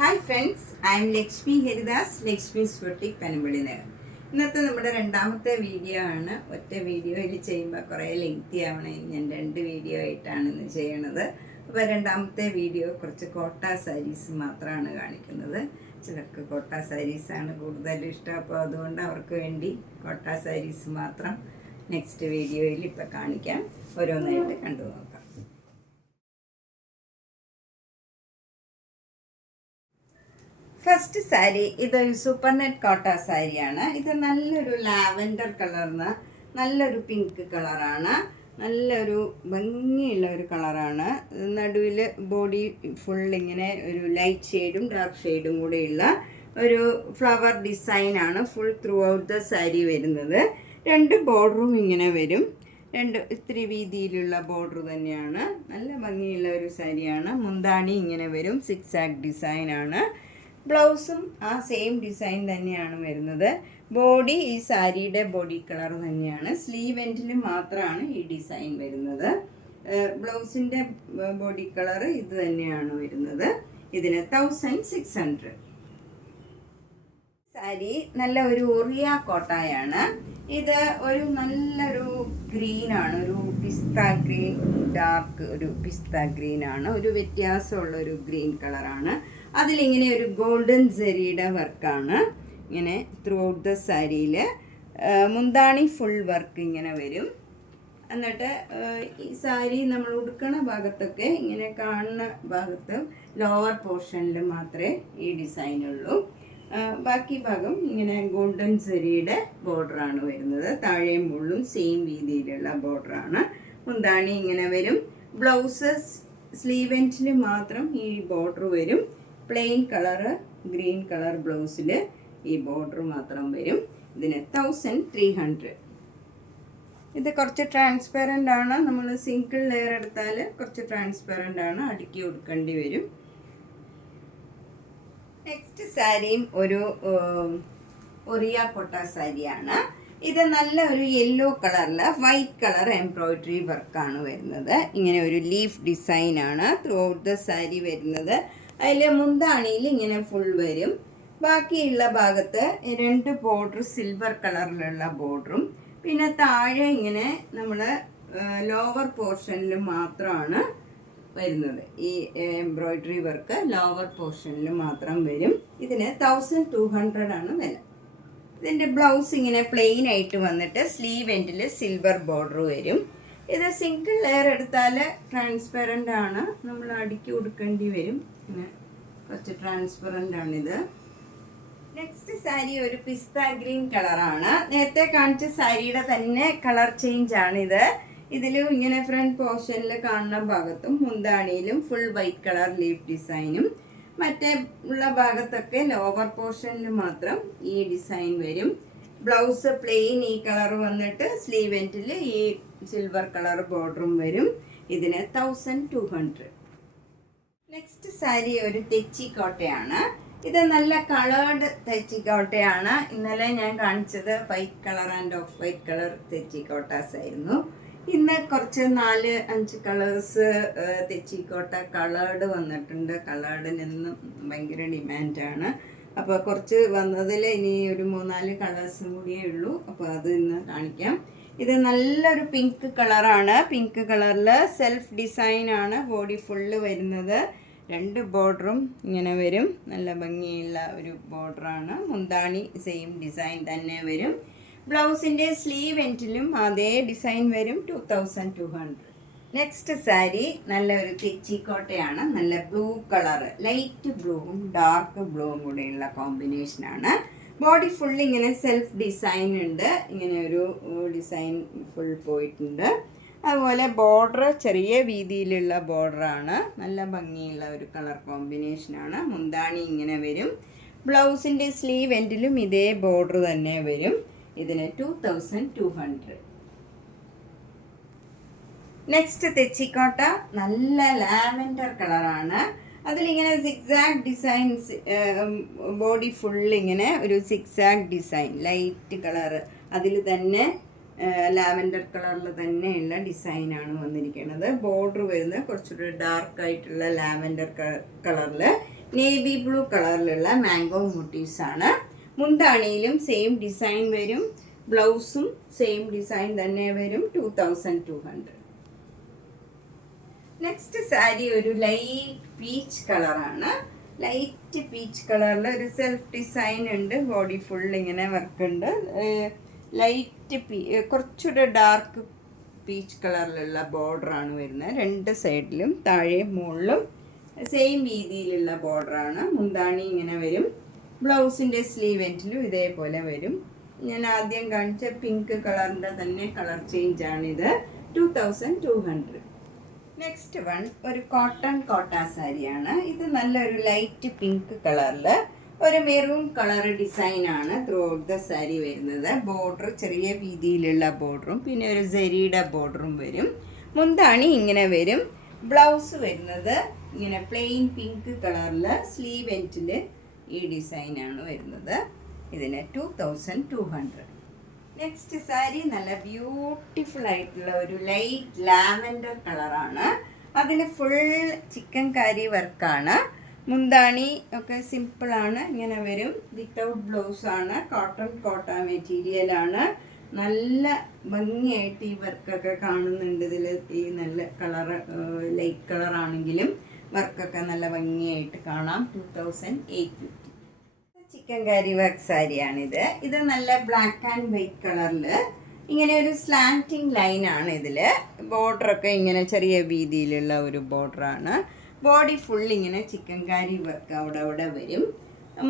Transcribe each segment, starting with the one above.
Hi friends, I M Lakshmi Haridas, Lakshmi's boutique Panampilly Nagar. ഇന്നത്തെ നമ്മുടെ രണ്ടാമത്തെ വീഡിയോ ആണ്. ഒറ്റ വീഡിയോയിൽ ചെയ്യുമ്പോൾ കുറേ ലെങ്തി ആവണം. ഞാൻ 2 വീഡിയോ ആയിട്ടാണ് ഇന്ന് ചെയ്യണത്. അപ്പോൾ രണ്ടാമത്തെ വീഡിയോ കുറച്ച് കോട്ട സാരീസ് മാത്രമാണ് കാണിക്കുന്നത്. ചിലർക്ക് കോട്ട സാരീസാണ് കൂടുതലും ഇഷ്ടം, അപ്പോൾ അതുകൊണ്ട് അവർക്ക് വേണ്ടി കോട്ട സാരീസ് മാത്രം നെക്സ്റ്റ് വീഡിയോയിൽ ഇപ്പോൾ കാണിക്കാം. ഓരോന്നായിട്ട് കണ്ടു നോക്കാം. ഫസ്റ്റ് സാരി ഇതൊരു സൂപ്പർ നെറ്റ് കോട്ട സാരിയാണ്. ഇത് നല്ലൊരു ലാവൻഡർ കളർന്ന് നല്ലൊരു പിങ്ക് കളറാണ്. നല്ലൊരു ഭംഗിയുള്ള ഒരു കളറാണ്. നടുവിൽ ബോഡി ഫുൾ ഇങ്ങനെ ഒരു ലൈറ്റ് ഷെയ്ഡും ഡാർക്ക് ഷെയ്ഡും കൂടെയുള്ള ഒരു ഫ്ലവർ ഡിസൈനാണ് full through out the sari വരുന്നത്. 2 ബോർഡറും ഇങ്ങനെ വരും. ഇത്തിരി വീതിയിലുള്ള ബോർഡർ തന്നെയാണ്. നല്ല ഭംഗിയുള്ള ഒരു സാരിയാണ്. മുന്താണി ഇങ്ങനെ വരും. 6 ആക്ക് ഡിസൈനാണ്. ബ്ലൗസും ആ സെയിം ഡിസൈൻ തന്നെയാണ് വരുന്നത്. ബോഡി ഈ സാരിയുടെ ബോഡി കളർ തന്നെയാണ്. സ്ലീവ് എൻഡിൽ മാത്രമാണ് ഈ ഡിസൈൻ വരുന്നത്. ബ്ലൗസിൻ്റെ ബോഡി കളർ ഇത് തന്നെയാണ് വരുന്നത്. ഇതിന് 1600. സാരി നല്ല ഒരു ഒറിയ കോട്ടായാണ്. ഇത് ഒരു നല്ലൊരു ഗ്രീനാണ്, ഒരു പിസ്ത ഗ്രീൻ, ഡാർക്ക് ഒരു പിസ്ത ഗ്രീനാണ്. ഒരു വ്യത്യാസമുള്ള ഒരു ഗ്രീൻ കളറാണ്. അതിലിങ്ങനെ ഒരു ഗോൾഡൻ സെരിയുടെ വർക്കാണ് ഇങ്ങനെ ത്രൂ ഔട്ട് ദ സാരിയിൽ. മുന്താണി ഫുൾ വർക്ക് ഇങ്ങനെ വരും. എന്നിട്ട് ഈ സാരി നമ്മൾ ഉടുക്കണ ഭാഗത്തൊക്കെ ഇങ്ങനെ കാണുന്ന ഭാഗത്ത് ലോവർ പോർഷനിൽ മാത്രമേ ഈ ഡിസൈനുള്ളൂ. ബാക്കി ഭാഗം ഇങ്ങനെ ഗോൾഡൻ സെരിയുടെ ബോർഡറാണ് വരുന്നത്. താഴെയും മുള്ളും സെയിം രീതിയിലുള്ള ബോർഡറാണ്. മുന്താണി ഇങ്ങനെ വരും. ബ്ലൗസ് സ്ലീവ് എൻഡിൽ മാത്രം ഈ ബോർഡർ വരും. പ്ലെയിൻ കളറ് ഗ്രീൻ കളർ ബ്ലൗസിൽ ഈ ബോർഡർ മാത്രം വരും. ഇതിന് 1300. ഇത് കുറച്ച് ട്രാൻസ്പെറൻ്റ് ആണ്. നമ്മൾ സിംഗിൾ ലെയർ എടുത്താൽ കുറച്ച് ട്രാൻസ്പെറൻ്റ് ആണ്, അടുക്കി കൊടുക്കേണ്ടി വരും. നെക്സ്റ്റ് സാരിയും ഒരു ഒറിയ കോട്ട സാരിയാണ്. ഇത് നല്ല ഒരു യെല്ലോ കളറിൽ വൈറ്റ് കളർ എംബ്രോയിഡറി വർക്കാണ് വരുന്നത്. ഇങ്ങനെ ഒരു ലീഫ് ഡിസൈനാണ് ത്രൂ ഔട്ട് ദ സാരി വരുന്നത്. അതിൽ മുന്താണിയിൽ ഇങ്ങനെ ഫുൾ വരും. ബാക്കിയുള്ള ഭാഗത്ത് 2 ബോർഡർ സിൽവർ കളറിലുള്ള ബോർഡറും പിന്നെ താഴെ ഇങ്ങനെ നമ്മൾ ലോവർ പോർഷനിൽ മാത്രമാണ് വരുന്നത്. ഈ എംബ്രോയിഡറി വർക്ക് ലോവർ പോർഷനിൽ മാത്രം വരും. ഇതിന് 1200 ആണ് വില. ഇതിൻ്റെ ബ്ലൗസ് ഇങ്ങനെ പ്ലെയിൻ ആയിട്ട് വന്നിട്ട് സ്ലീവ് എൻഡിൽ സിൽവർ ബോർഡർ വരും. ഇത് സിംഗിൾ ലെയർ എടുത്താൽ ട്രാൻസ്പെറൻ്റ് ആണ്, നമ്മൾ അടുക്കി കൊടുക്കേണ്ടി വരും. പിന്നെ കുറച്ച് ട്രാൻസ്പെറൻ്റ് ആണിത്. നെക്സ്റ്റ് സാരി ഒരു പിസ്ത ഗ്രീൻ കളറാണ്. നേരത്തെ കാണിച്ച സാരിയുടെ തന്നെ കളർ ചേഞ്ച് ആണിത്. ഇതിലും ഇങ്ങനെ ഫ്രണ്ട് പോർഷനിൽ കാണുന്ന ഭാഗത്തും മുന്താണിയിലും ഫുൾ വൈറ്റ് കളർ ലീഫ് ഡിസൈനും മറ്റേ ഉള്ള ഭാഗത്തൊക്കെ ലോവർ പോർഷനിൽ മാത്രം ഈ ഡിസൈൻ വരും. ബ്ലൗസ് പ്ലെയിൻ ഈ കളർ വന്നിട്ട് സ്ലീവ് എൻഡിൽ ഈ സിൽവർ കളർ ബോർഡറും വരും. ഇതിന് 1200. നെക്സ്റ്റ് സാരി ഒരു തെച്ചിക്കോട്ടയാണ്. ഇത് നല്ല കളേർഡ് തെച്ചിക്കോട്ടയാണ്. ഇന്നലെ ഞാൻ കാണിച്ചത് white colour and off white colour തെച്ചിക്കോട്ടാസ് ആയിരുന്നു. ഇന്ന് കുറച്ച് 4-5 കളേഴ്സ് തെച്ചിക്കോട്ട കളേർഡ് വന്നിട്ടുണ്ട്. കളേർഡിനെന്നും ഭയങ്കര ഡിമാൻഡാണ്. അപ്പോൾ കുറച്ച് വന്നതിൽ ഇനി ഒരു 3-4 കളേഴ്സും കൂടിയേ ഉള്ളൂ. അപ്പോൾ അത് ഇന്ന് കാണിക്കാം. ഇത് നല്ലൊരു പിങ്ക് കളറാണ്. പിങ്ക് കളറിൽ സെൽഫ് ഡിസൈനാണ് ബോഡി ഫുള്ള് വരുന്നത്. 2 ബോർഡറും ഇങ്ങനെ വരും. നല്ല ഭംഗിയുള്ള ഒരു ബോർഡറാണ്. മുന്താണി സെയിം ഡിസൈൻ തന്നെ വരും. ബ്ലൗസിൻ്റെ സ്ലീവ് എൻഡിലും അതേ ഡിസൈൻ വരും. 2200. നെക്സ്റ്റ് സാരി നല്ല ഒരു തെച്ചിക്കോട്ടയാണ്. നല്ല ബ്ലൂ കളറ്, ലൈറ്റ് ബ്ലൂവും ഡാർക്ക് ബ്ലൂവും കൂടെയുള്ള കോമ്പിനേഷനാണ്. ബോഡി ഫുൾ ഇങ്ങനെ സെൽഫ് ഡിസൈൻ ഉണ്ട്. ഇങ്ങനെ ഒരു ഡിസൈൻ ഫുൾ പോയിട്ടുണ്ട്. അതുപോലെ ബോർഡർ ചെറിയ വീതിയിലുള്ള ബോർഡറാണ്. നല്ല ഭംഗിയുള്ള ഒരു കളർ കോമ്പിനേഷനാണ്. മുന്താണി ഇങ്ങനെ വരും. ബ്ലൗസിൻ്റെ സ്ലീവ് എൻഡിലും ഇതേ ബോർഡർ തന്നെ വരും. ഇതിന് 2200. നെക്സ്റ്റ് തെച്ചിക്കോട്ട നല്ല ലാവൻഡർ കളറാണ്. അതിലിങ്ങനെ സിക്സാക് ഡിസൈൻസ്, ബോഡി ഫുള്ളിങ്ങനെ ഒരു സിക്സാക് ഡിസൈൻ ലൈറ്റ് കളറ്, അതിൽ തന്നെ ലാവൻഡർ കളറിൽ തന്നെയുള്ള ഡിസൈനാണ് വന്നിരിക്കുന്നത്. ബോർഡർ വരുന്നത് കുറച്ചുകൂടി ഡാർക്കായിട്ടുള്ള ലാവൻഡർ കളറിൽ നേവി ബ്ലൂ കളറിലുള്ള മാംഗോ മോട്ടീവ്സ് ആണ്. മുന്താണിയിലും സെയിം ഡിസൈൻ വരും, ബ്ലൗസും സെയിം ഡിസൈൻ തന്നെ വരും. 2200. നെക്സ്റ്റ് സാരി ഒരു ലൈറ്റ് പീച്ച് കളറാണ്. ലൈറ്റ് പീച്ച് കളറിൽ ഒരു സെൽഫ് ഡിസൈൻ ഉണ്ട്. ബോഡി ഫുൾ ഇങ്ങനെ വർക്ക് ഉണ്ട്. ലൈറ്റ് കുറച്ചുകൂടെ ഡാർക്ക് പീച്ച് കളറിലുള്ള ബോർഡറാണ് വരുന്നത്. രണ്ട് സൈഡിലും താഴെയും മുകളിലും സെയിം രീതിയിലുള്ള ബോർഡറാണ്. മുന്താണി ഇങ്ങനെ വരും. ബ്ലൗസിൻ്റെ സ്ലീവ് എൻഡിലും ഇതേപോലെ വരും. ഞാൻ ആദ്യം കാണിച്ച പിങ്ക് കളറിൻ്റെ തന്നെ കളർ ചേഞ്ചാണിത്. 2200. നെക്സ്റ്റ് വൺ ഒരു കോട്ടാ സാരിയാണ്. ഇത് നല്ലൊരു ലൈറ്റ് പിങ്ക് കളറിൽ ഒരു മെറൂൺ കളർ ഡിസൈനാണ് ത്രൂ ഔട്ട് ദ സാരി വരുന്നത്. ബോർഡർ ചെറിയ വീതിയിലുള്ള ബോർഡറും പിന്നെ ഒരു സെരിയുടെ ബോർഡറും വരും. മുന്താണി ഇങ്ങനെ വരും. ബ്ലൗസ് വരുന്നത് ഇങ്ങനെ പ്ലെയിൻ പിങ്ക് കളറിൽ സ്ലീവ് എൻഡിൽ ഈ ഡിസൈനാണ് വരുന്നത്. ഇതിന് 2200. നെക്സ്റ്റ് സാരി നല്ല ബ്യൂട്ടിഫുൾ ആയിട്ടുള്ള ഒരു ലൈറ്റ് ലാവൻഡർ കളറാണ്. അതിൽ ഫുൾ ചിക്കൻ കാരി വർക്കാണ്. മുന്താണി ഒക്കെ സിമ്പിളാണ്, ഇങ്ങനെ വരും. വിത്തൗട്ട് ബ്ലൗസാണ്. കോട്ടൺ മെറ്റീരിയലാണ്. നല്ല ഭംഗിയായിട്ട് ഈ വർക്കൊക്കെ കാണുന്നുണ്ട് ഇതിൽ. ഈ നല്ല കളറ് ലൈറ്റ് കളറാണെങ്കിലും വർക്കൊക്കെ നല്ല ഭംഗിയായിട്ട് കാണാം. 2850. ചിക്കൻ കാരി വർക്ക് സാരിയാണിത്. ഇത് നല്ല ബ്ലാക്ക് ആൻഡ് വൈറ്റ് കളറിൽ ഇങ്ങനെ ഒരു സ്ലാൻറ്റിങ് ലൈനാണ് ഇതിൽ. ബോർഡറൊക്കെ ഇങ്ങനെ ചെറിയ വീതിയിലുള്ള ഒരു ബോർഡറാണ്. ബോഡി ഫുൾ ഇങ്ങനെ ചിക്കൻ കാരി വർക്ക് അവിടെ വരും.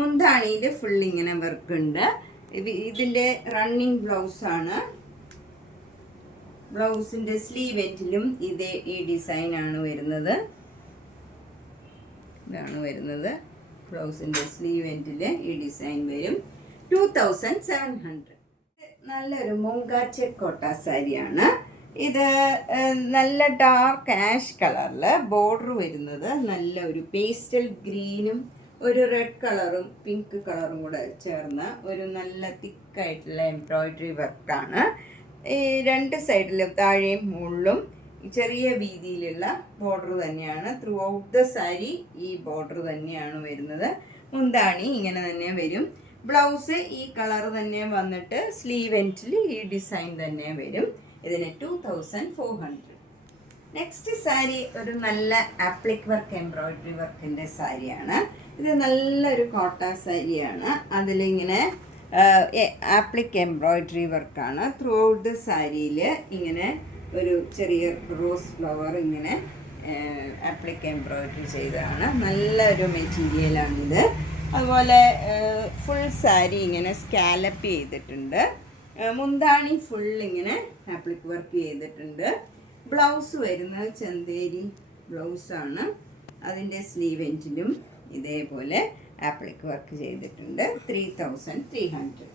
മുന്താണിയിൽ ഫുൾ ഇങ്ങനെ വർക്കുണ്ട്. ഇതിൻ്റെ റണ്ണിങ് ബ്ലൗസാണ്. ബ്ലൗസിൻ്റെ സ്ലീവ് എൻഡിലും ഈ ഡിസൈനാണ് വരുന്നത്. ഇതാണ് വരുന്നത്. ബ്ലൗസിൻ്റെ സ്ലീവ് എൻഡിൽ ഈ ഡിസൈൻ വരും. 2700. നല്ലൊരു മൂങ്കാച്ചെ കോട്ട സാരിയാണ്. ഇത് നല്ല ഡാർക്ക് ആഷ് കളറിൽ ബോർഡർ വരുന്നത് നല്ല ഒരു പേസ്റ്റൽ ഗ്രീനും ഒരു റെഡ് കളറും പിങ്ക് കളറും കൂടെ ചേർന്ന ഒരു നല്ല തിക്കായിട്ടുള്ള എംബ്രോയിഡറി വർക്കാണ്. ഈ രണ്ട് സൈഡിലും താഴെയും മുകളിലും ചെറിയ വീതിയിലുള്ള ബോർഡർ തന്നെയാണ്. ത്രൂ ഔട്ട് ദ സാരി ഈ ബോർഡർ തന്നെയാണ് വരുന്നത്. മുന്താണി ഇങ്ങനെ തന്നെ വരും. ബ്ലൗസ് ഈ കളർ തന്നെ വന്നിട്ട് സ്ലീവ് എൻഡിൽ ഈ ഡിസൈൻ തന്നെ വരും. ഇതിന് 2400. നെക്സ്റ്റ് സാരി ഒരു നല്ല ആപ്ലിക് വർക്ക് എംബ്രോയിഡറി വർക്കിൻ്റെ സാരിയാണ്. ഇത് നല്ലൊരു കോട്ട സാരിയാണ്. അതിലിങ്ങനെ ആപ്ലിക് എംബ്രോയിഡറി വർക്കാണ്. ത്രൂ ഔട്ട് ദ സാരിയിൽ ഇങ്ങനെ ഒരു ചെറിയ റോസ് ഫ്ലവർ ഇങ്ങനെ ആപ്ലിക് എംബ്രോയിഡറി ചെയ്തതാണ്. നല്ലൊരു മെറ്റീരിയലാണിത്. അതുപോലെ ഫുൾ സാരി ഇങ്ങനെ സ്കാലപ്പ് ചെയ്തിട്ടുണ്ട്. മുന്താണി ഫുൾ ഇങ്ങനെ ആപ്ലിക് വർക്ക് ചെയ്തിട്ടുണ്ട്. ബ്ലൗസ് വരുന്നത് ചന്തേരി ബ്ലൗസാണ്. അതിൻ്റെ സ്ലീവ് എൻഡിലും ഇതേപോലെ ആപ്ലിക് വർക്ക് ചെയ്തിട്ടുണ്ട്. 3300.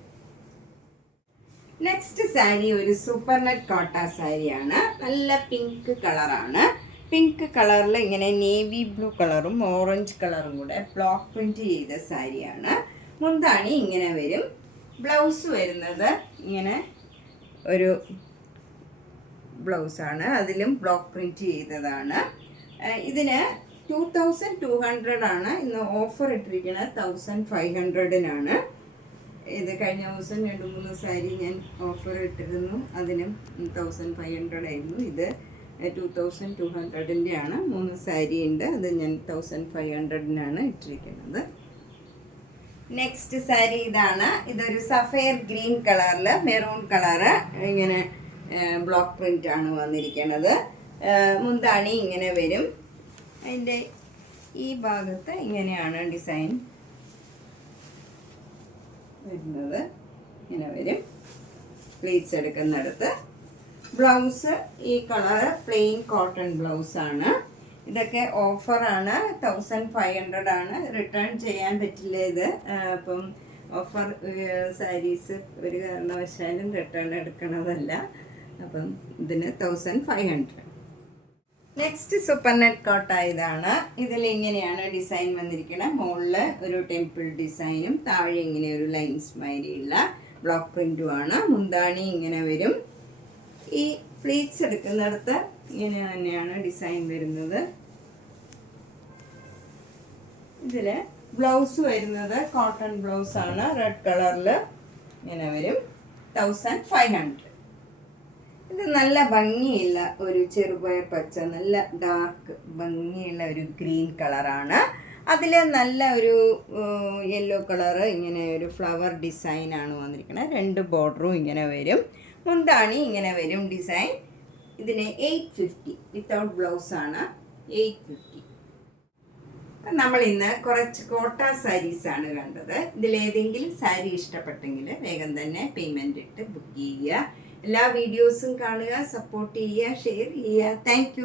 നെക്സ്റ്റ് സാരി ഒരു സൂപ്പർ നെറ്റ് കോട്ട സാരിയാണ്. നല്ല പിങ്ക് കളറാണ്. പിങ്ക് കളറിൽ ഇങ്ങനെ നേവി ബ്ലൂ കളറും ഓറഞ്ച് കളറും കൂടെ ബ്ലോക്ക് പ്രിൻറ്റ് ചെയ്ത സാരിയാണ്. മുന്താണി ഇങ്ങനെ വരും. ബ്ലൗസ് വരുന്നത് ഇങ്ങനെ ഒരു ബ്ലൗസാണ്. അതിലും ബ്ലോക്ക് പ്രിൻറ്റ് ചെയ്തതാണ്. ഇതിന് 2200 ആണ്. ഇന്ന് ഓഫർ ഇട്ടിരിക്കുന്നത് 1500-നാണ്. ഇത് കഴിഞ്ഞ ദിവസം 2-3 സാരി ഞാൻ ഓഫർ ഇട്ടിരുന്നു. അതിനും 1500 ആയിരുന്നു. ഇത് 2200-ൻ്റെ ആണ്. 3 സാരി ഉണ്ട്. അത് ഞാൻ 1500-നാണ് ഇട്ടിരിക്കുന്നത്. നെക്സ്റ്റ് സാരി ഇതാണ്. ഇതൊരു സഫയർ ഗ്രീൻ കളറിൽ മെറൂൺ കളറ് ഇങ്ങനെ ബ്ലോക്ക് പ്രിൻ്റ് ആണ് വന്നിരിക്കുന്നത്. മുന്താണി ഇങ്ങനെ വരും. അതിൻ്റെ ഈ ഭാഗത്ത് ഇങ്ങനെയാണ് ഡിസൈൻ വരുന്നത്. ഇങ്ങനെ വരും. പ്ലീറ്റ്സ് എടുക്കുന്നിടത്ത് ബ്ലൗസ് ഈ കളറ് പ്ലെയിൻ കോട്ടൺ ബ്ലൗസാണ്. ഇതൊക്കെ ഓഫറാണ്. 1500 ആണ്. റിട്ടേൺ ചെയ്യാൻ പറ്റില്ല ഇത്. അപ്പം ഓഫർ സാരീസ് ഒരു കാരണവശാലും റിട്ടേൺ എടുക്കണതല്ല. അപ്പം ഇതിന് 1500. നെക്സ്റ്റ് സൂപ്പർ നെറ്റ് കോട്ട ഇതാണ്. ഇതിൽ ഇങ്ങനെയാണ് ഡിസൈൻ വന്നിരിക്കുന്നത്. മുകളിൽ ഒരു ടെമ്പിൾ ഡിസൈനും താഴെ ഇങ്ങനെ ഒരു ലൈൻ സ്മൈലിയുള്ള ബ്ലോക്ക് പ്രിൻറ്റുമാണ്. മുന്താണി ഇങ്ങനെ വരും. ഈ പ്ലീറ്റ്സ് എടുക്കുന്നിടത്ത് ഇങ്ങനെ തന്നെയാണ് ഡിസൈൻ വരുന്നത്. ഇതിൽ ബ്ലൗസ് വരുന്നത് കോട്ടൺ ബ്ലൗസാണ്. റെഡ് കളറിൽ ഇങ്ങനെ വരും. 1500. ഇത് നല്ല ഭംഗിയുള്ള ഒരു ചെറുപയർ പച്ച, നല്ല ഡാർക്ക് ഭംഗിയുള്ള ഒരു ഗ്രീൻ കളറാണ്. അതിൽ നല്ല ഒരു യെല്ലോ കളറ്, ഇങ്ങനെ ഒരു ഫ്ലവർ ഡിസൈനാണ് വന്നിരിക്കുന്നത്. 2 ബോർഡറും ഇങ്ങനെ വരും. മുന്താണി ഇങ്ങനെ വരും ഡിസൈൻ. ഇതിന് 850 വിത്തൗട്ട് ബ്ലൗസാണ്. 850. നമ്മൾ ഇന്ന് കുറച്ച് കോട്ട സാരീസാണ് കണ്ടത്. ഇതിലേതെങ്കിലും സാരി ഇഷ്ടപ്പെട്ടെങ്കിൽ വേഗം തന്നെ പേയ്മെൻറ്റ് ഇട്ട് ബുക്ക് ചെയ്യുക. എല്ലാ വീഡിയോസും കാണുക, സപ്പോർട്ട് ചെയ്യുക, ഷെയർ ചെയ്യുക. താങ്ക്